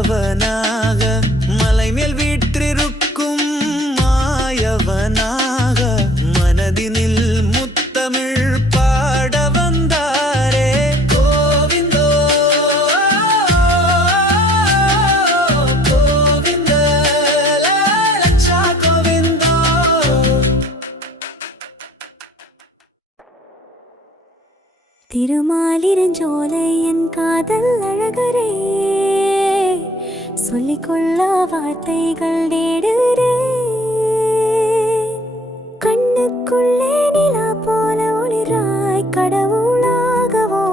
மாயவனாக மலை மேல் வீற்றிருக்கும் மாயவனாக மனதினில் முத்தமிழ் பாட வந்தாரே. கோவிந்தோ கோவிந்த லட்சா கோவிந்தோ. திருமாலிருஞ்சோலை என் காதல் அழகரே. சொல்லிக்கொள்ள வார்த்தைகள் தேடுறே கண்ணுக்குள்ளே நிலா போல ஒளிராய் கடவுளாகவோ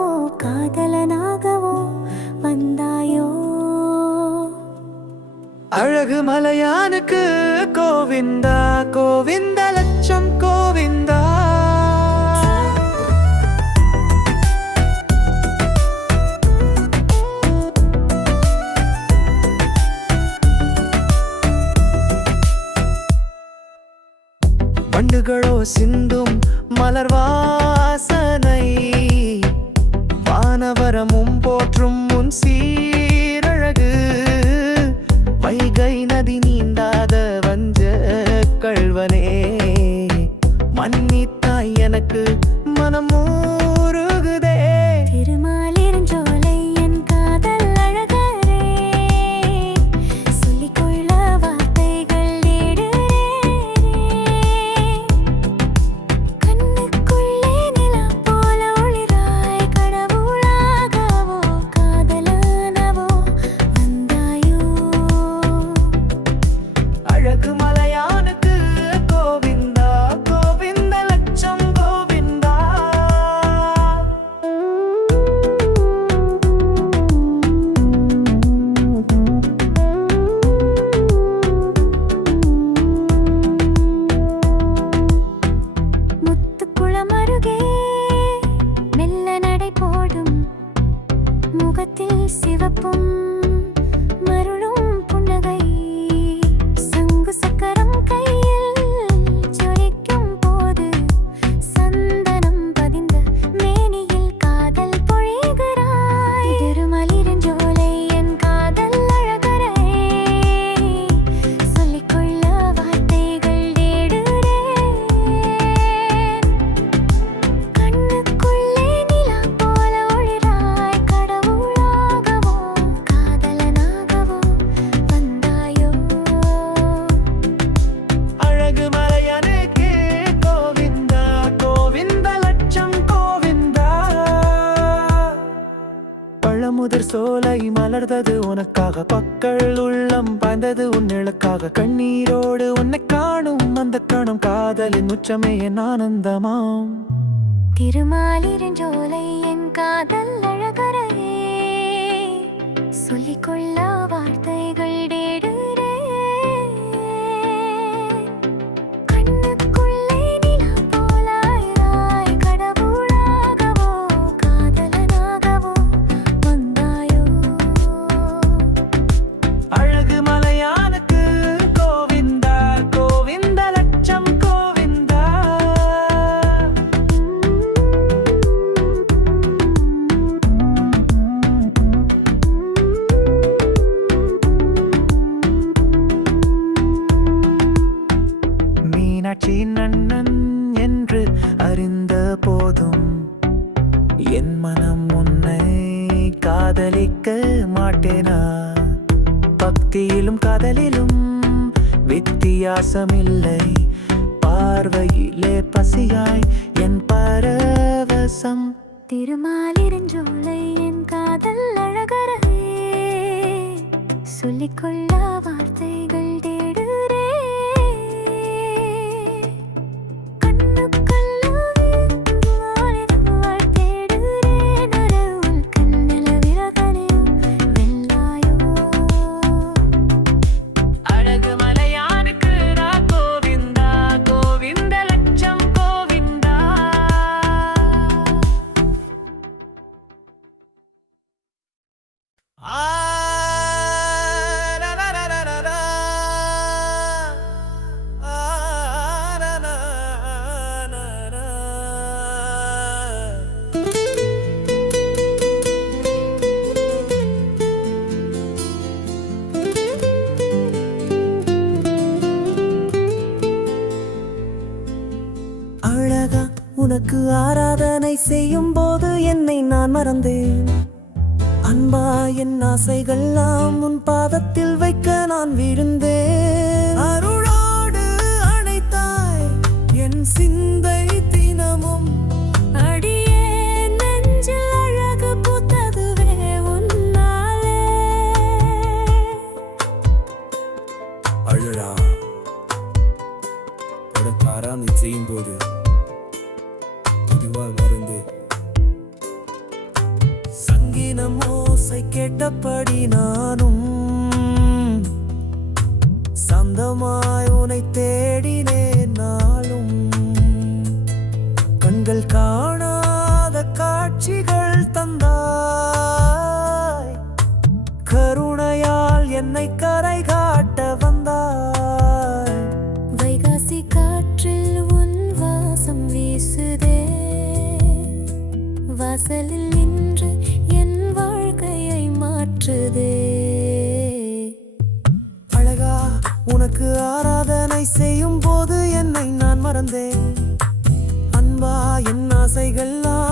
காதலனாகவோ வந்தாயோ. அழகு மலையானுக்கு கோவிந்தா கோவிந்தா. சிந்தும் மலர் வாசனை. வானவரமும் போற்றும் முன் சீரழகு. வைகை நதி நீந்தாத வஞ்ச கழ்வனே மன்னித்தாய் எனக்கு மனமும் சோலை மலர்ந்தது உனக்காக. பக்கள் உள்ளம் பாய்ந்தது உன் இலக்காக. கண்ணீரோடு உன்னை காணும் அந்த கணம். காதலின் உச்சமே என் ஆனந்தமாம். திருமாலிருஞ்சோலை என் காதல் அழகரே. சொல்லிக்கொள்ள வார்த்தைகள் டேடுரே மீனாட்சி நன்னன் என்று அறிந்த போதும். என் மனம் உன்னை காதலிக்க மாட்டேனா? பக்தியிலும் காதலிலும் வித்தியாசமில்லை. பார்வையிலே பசியாய் என் பரவசம். திருமாலிருஞ்சோலை என் காதல் அழகரே. சொல்லிக்கொள்ள வார்த்தைகள் அன்பா என் ஆசைகள்லாம் உன் பாதத்தில் வைக்க நான் விழுந்தேன் அருளாடு அணைத்தாய் என் சிந்தை தினமும் அதை கேட்டபடி நானும் சந்தமாய் உனை தேடினேன் நாளும். கண்கள் காணாத காட்சிகள் தந்தாய். கருணையால் என்னை கரை காட்ட வந்தாய். வைகாசி காற்றில் உன் வாசம் வீசுதே. வாசலில் மாற்றுதே அழகா உனக்கு ஆராதனை செய்யும் போது என்னை நான் மறந்தேன். அன்பா என் ஆசைகள்லாம்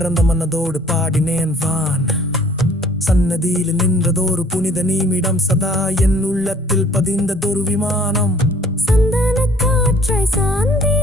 பரந்த மனதோடு பாடினேன் வான். சன்னதியில் நின்றதொரு புனித நீமிடம் சதா என் உள்ளத்தில் பதிந்ததொரு விமானம். சந்தான காற்றை சாந்தி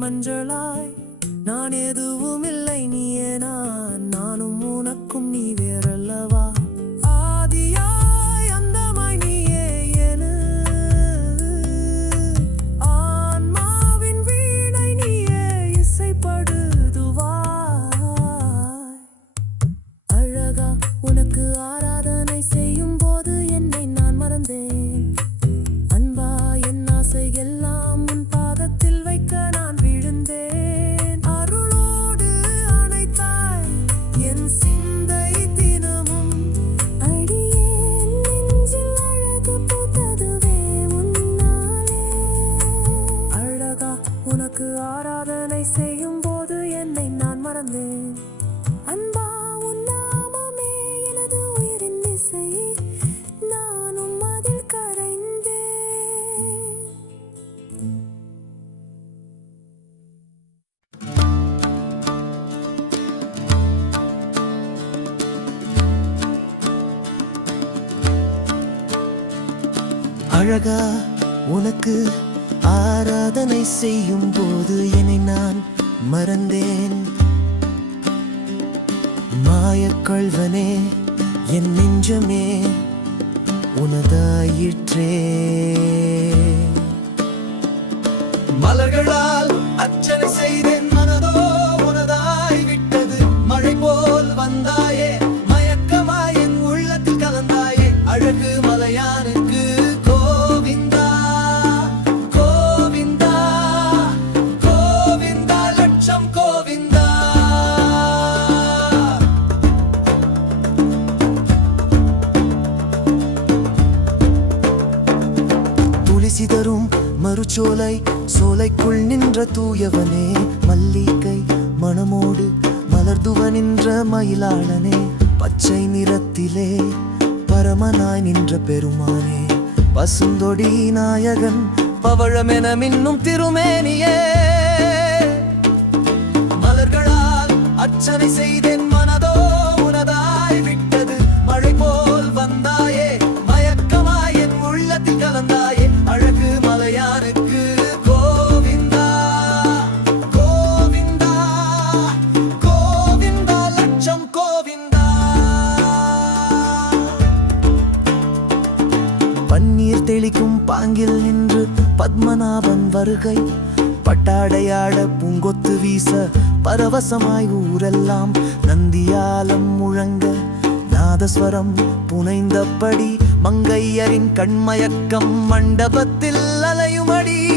மஞ்சளாய். நான் எதுவும் இல்லை சாதனை செய்யும் போது என்னை நான் மறந்தேன். அன்பா உன் நாமமே எனது உயிரின் இசை நானும் அதில் கரைந்தேன். அழகா உனக்கு பிரார்த்தனை செய்யும் போது என்னை நான் மறந்தேன். மாயக்கொள்வனே என் நெஞ்சமே உனதாயிற்றே. மலர்களால் அர்ச்சனை செய்தேன் மனதோ உனதாய் விட்டது மழை போல் வந்தாய். சோலை சோலைக்குள் நின்ற தூயவனே மல்லிகை மணமோடு மலர்துவ நின்ற மயிலாளனே பச்சை நிறத்திலே பரமனாய் நின்ற பெருமானே பசுந்தொடி நாயகன் பவழமென மின்னும் திருமேனியே. மலர்களால் அர்ச்சனை செய்தேன் பன்னீர் தெளிக்கும் பாங்கில் நின்று பத்மநாபன் வருகை. பட்டாடையாட பூங்கொத்து வீச பரவசமாய் ஊரெல்லாம் நந்தியாலம் முழங்க. நாதஸ்வரம் புனைந்தபடி மங்கையரின் கண்மயக்கம் மண்டபத்தில் அலையுமடி.